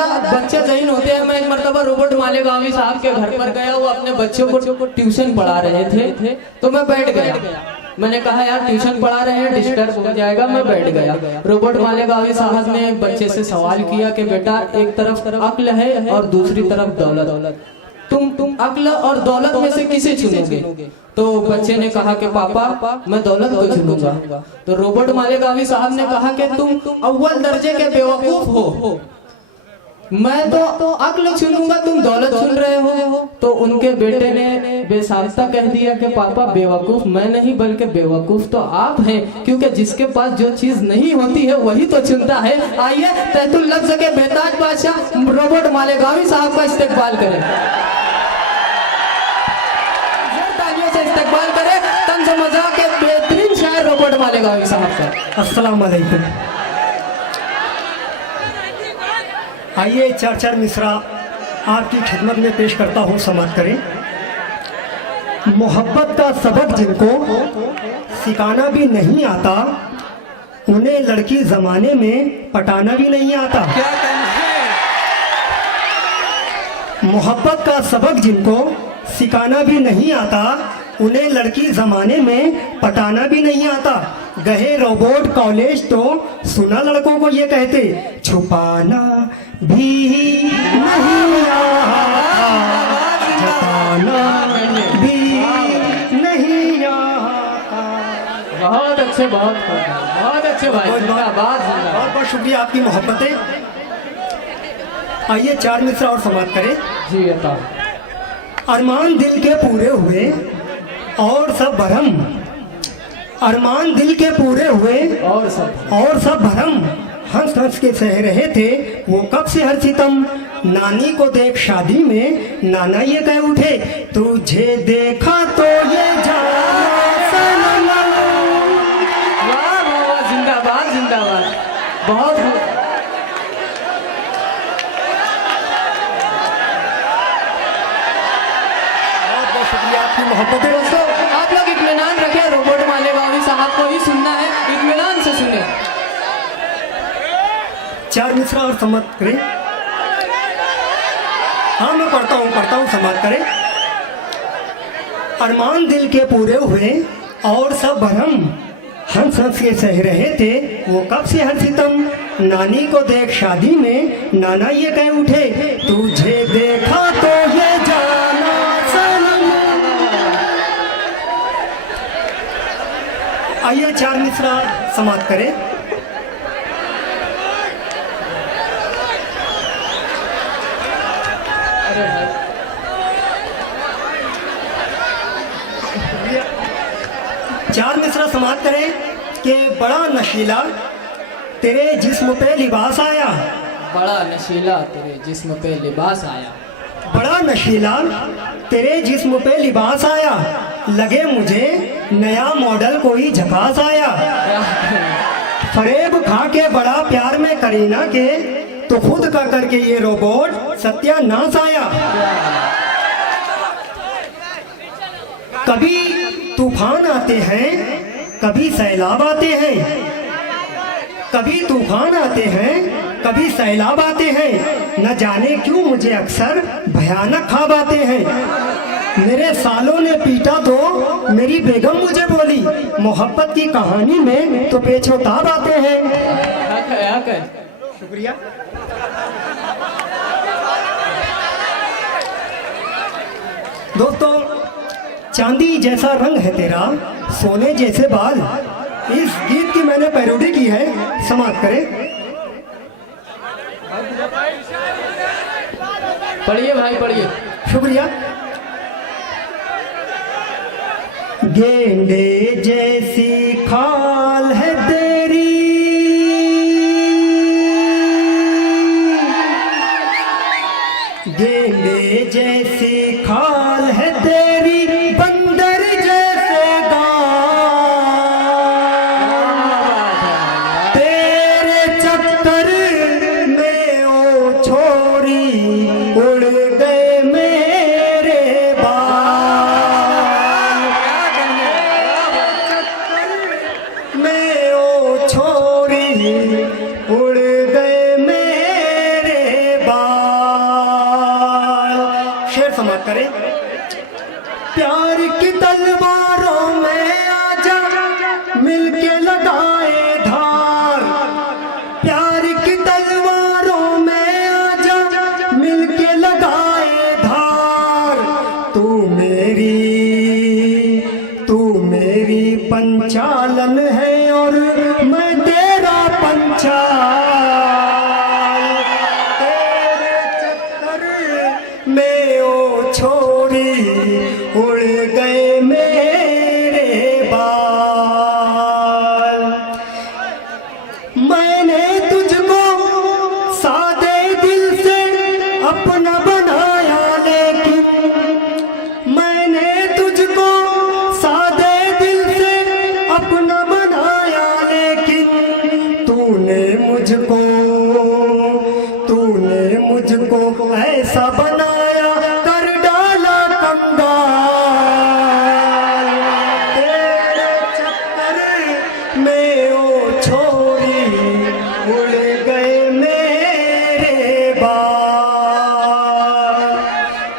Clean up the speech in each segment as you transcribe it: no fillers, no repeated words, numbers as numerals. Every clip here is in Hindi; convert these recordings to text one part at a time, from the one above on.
ज्यादा बच्चे जहीन होते हैं। मैं एक मरतबा रोबोट मालेगांवी साहब के घर पर गया, वो अपने बच्चों को ट्यूशन पढ़ा रहे थे, तो मैं बैठ गया। मैंने कहा यार ट्यूशन पढ़ा रहे हैं, डिस्टर्ब हो जाएगा, मैं बैठ गया। रोबोट मालेगांवी साहब ने एक बच्चे से सवाल किया कि बेटा एक तरफ अक्ल है और दूसरी तरफ दौलत, तुम अक्ल और दौलत में से किसे चुनोगे? तो बच्चे ने कहा कि पापा मैं दौलत को चुनूंगा। तो रोबोट मालेगांवी साहब ने कहा कि तुम अव्वल दर्जे के बेवकूफ हो, मैं तो अक्ल चुनूंगा, तुम दौलत चुन रहे हो। तो उनके बेटे ने बेसाख्ता कह दिया कि पापा बेवकूफ मैं नहीं बल्कि बेवकूफ तो आप हैं, क्योंकि जिसके पास जो चीज नहीं होती है वही तो चुनता है। आइए तैतुल लफ्ज़ के बेताज बादशाह रोबोट मालेगांवी साहब का इस्तेकबाल करें, इस्तेकबाल करें तंज मजा के बेहतरीन शायर रोबोट मालेगांवी साहब का। अस्सलाम वालेकुम। आइए चार चार मिसरा आपकी खिदमत में पेश करता हूँ, समाप्त करें। मोहब्बत का सबक जिनको सिखाना भी नहीं आता, उन्हें लड़की जमाने में पटाना भी नहीं आता। मोहब्बत का सबक जिनको सिखाना भी नहीं आता, उन्हें लड़की जमाने में पटाना भी नहीं आता। गए रोबोट कॉलेज तो सुना लड़कों को ये कहते, छुपाना भी नहीं आता, जताना भी नहीं आता। बहुत अच्छे, बहुत अच्छे भाई, बहुत बहुत शुक्रिया आपकी मोहब्बतें। आइए चार मिसरा और समाप्त करें। जी अता। अरमान दिल के पूरे हुए और सब भरम, अरमान दिल के पूरे हुए और सब भरम, हंस हंस के सह रहे थे वो कब से हर सितम। नानी को देख शादी में नाना ये कह उठे, तुझे देखा तो ये जाना सनम। वाह वाह, जिंदाबाद जिंदाबाद, बहुत शुक्रिया आपकी मोहब्बतें। दोस्तों आप लोग इत्मीनान रखें, रोबोट मालेगांवी साहब को ही सुनना है, इत्मीनान से सुने। चार मिसरा और समाप्त करें। हाँ मैं पढ़ता हूँ समाप्त करें। अरमान दिल के पूरे हुए और सब भरम, हंस हंस के सह रहे थे वो कब से हर सितम। नानी को देख शादी में नाना ये कह उठे, तुझे देखा तो ये जाना सनम। आइए चार मिसरा समाप्त करें। चार मिसरा समाप्त करें कि बड़ा नशीला तेरे जिस्म पे लिबास आया, बड़ा नशीला तेरे जिस्म पे लिबास आया, बड़ा नशीला तेरे जिस्म पे लिबास आया, लगे मुझे नया मॉडल कोई झकास आया। फरेब खा के बड़ा प्यार में करीना के, तो खुद का करके ये रोबोट सत्यानाश आया। कभी तूफान आते हैं कभी सैलाब आते हैं, कभी तूफान आते हैं कभी सैलाब आते हैं, न जाने क्यों मुझे अक्सर भयानक ख्वाब आते हैं। मेरे सालों ने पीटा तो मेरी बेगम मुझे बोली, मोहब्बत की कहानी में तो पेचोताब आते हैं। शुक्रिया। दोस्तों चांदी जैसा रंग है तेरा, सोने जैसे बाल, इस गीत की मैंने पैरोडी की है, समाप्त करें। पढ़िए भाई पढ़िए। शुक्रिया। गेंडे जैसी खाल है तेरी, गेंडे जैसी खाल है तेरी, बंदर जैसे गाल, तेरे चक्कर में ओ छोरी उड़ गए मेरे बाल, में ओ छोरी उड़ गए मेरे बाल। तलवारों में आजा मिलके लगाए धार, प्यार की तलवारों में आजा मिलके लगाए धार। तू मेरी पंचालन है और मैं तेरा पंचाल, तेरे चक्कर में ओ छोरी उड़ गए मेरे बाल। मैंने तुझको सादे दिल से अपना बनाया, लेकिन मैंने तुझको सादे दिल से अपना बनाया, लेकिन तूने मुझको ऐसा बनाया कर डाला कंगाल। तेरे चक्कर में ओ छोरी उड़ गए मेरे बाल।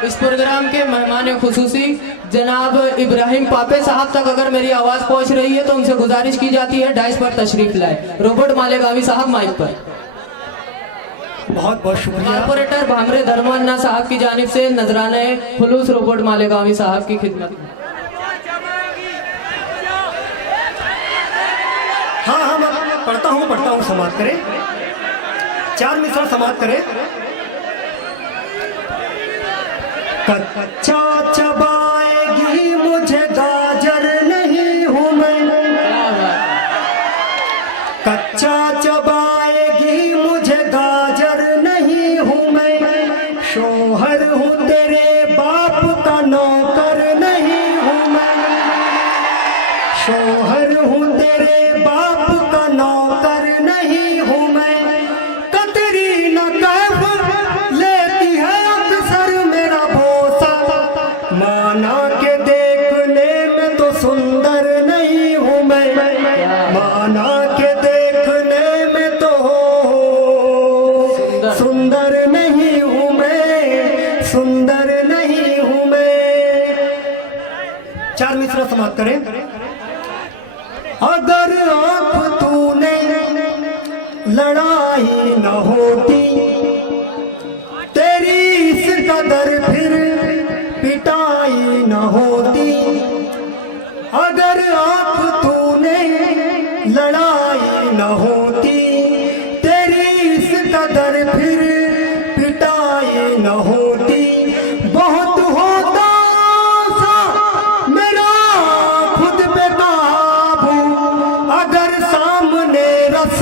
इस प्रोग्राम के मेहमान खुसूसी जनाब इब्राहिम पापे साहब तक अगर मेरी आवाज पहुंच रही है तो उनसे गुजारिश की जाती है डाइस पर तशरीफ लाए। रोबोट मालेगावी साहब माइक पर। बहुत बहुत शुक्रिया। कॉर्पोरेटर भामरे धर्मान्ना साहब की जानिब से नजराने खुलूस रोबोट मालेगावी साहब की खिदमत में। हाँ मैं पढ़ता हूँ समाप्त करें, 4 मिसर समाप्त करें। कच्चा चबाएगी मुझे गाजर नहीं हूँ मैं, कच्चा चबाएगी मुझे गाजर नहीं हूँ मैं, शोहर हूँ तेरे बाप का नौकर नहीं हूँ मैं, शोहर हूँ तेरे बाप का नौकर नहीं हूँ मैं। कतरीना कैफ लेती है अक्सर मेरा भोसा, माना के देखने में तो सुंदर नहीं हूँ मैं, माना के देखने में तो सुंदर नहीं हूँ मैं, सुंदर नहीं हूँ मैं। 4 मिसरा समाप्त करें। अगर आँख तूने लड़ाई न होती, तेरी इस कदर फिर पिटाई न होती। अगर आँख तूने लड़ाई न होती, तेरी इस कदर फिर पिटाई न होती। बहुत होता सा मेरा खुद पे काबू, अगर सामने रस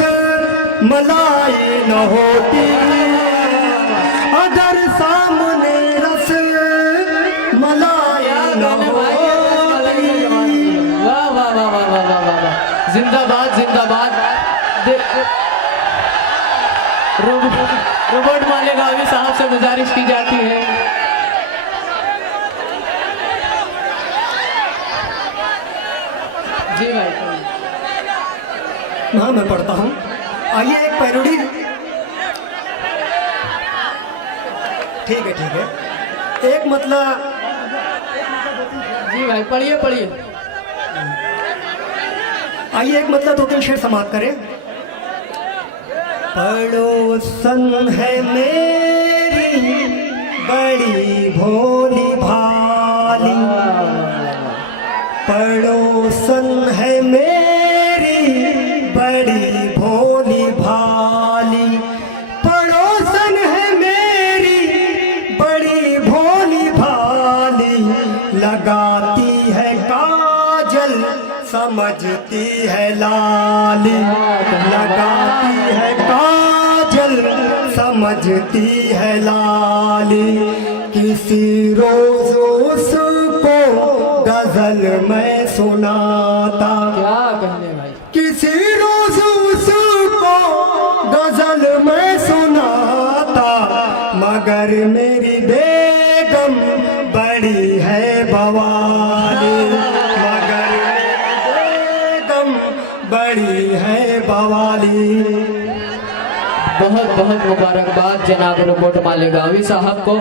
मलाई न होती, अगर सामने रस मलाई न होती। वाह वाह वाह वाह वाह वाह वाह, जिंदाबाद जिंदाबाद। रोबोट मालेगावी साहब से गुजारिश की जाती है। जी भाई। हाँ मैं पढ़ता हूँ। आइए एक पैरोडी। ठीक है। एक मतलब। जी भाई पढ़िए पढ़िए। आइए एक मतलब 2-3 शेर समाप्त करें। पड़ोसन है मेरी बड़ी भोली भाली, पड़ोसन है मेरी बड़ी भोली भाली, पड़ोसन है मेरी बड़ी भोली भाली। लगाती है काजल समझती है लाली, लगाती है काजल समझती है लाली। किसी रोज उसको गजल मैं सुनाता, क्या कहने भाई। किसी रोज उसको गजल मैं सुनाता, मगर मेरी बेगम बड़ी है बवाली, मगर मेरी बेगम बड़ी है बवाली। बहुत बहुत मुबारकबाद जनाब रोबोट मालेगावी साहब को।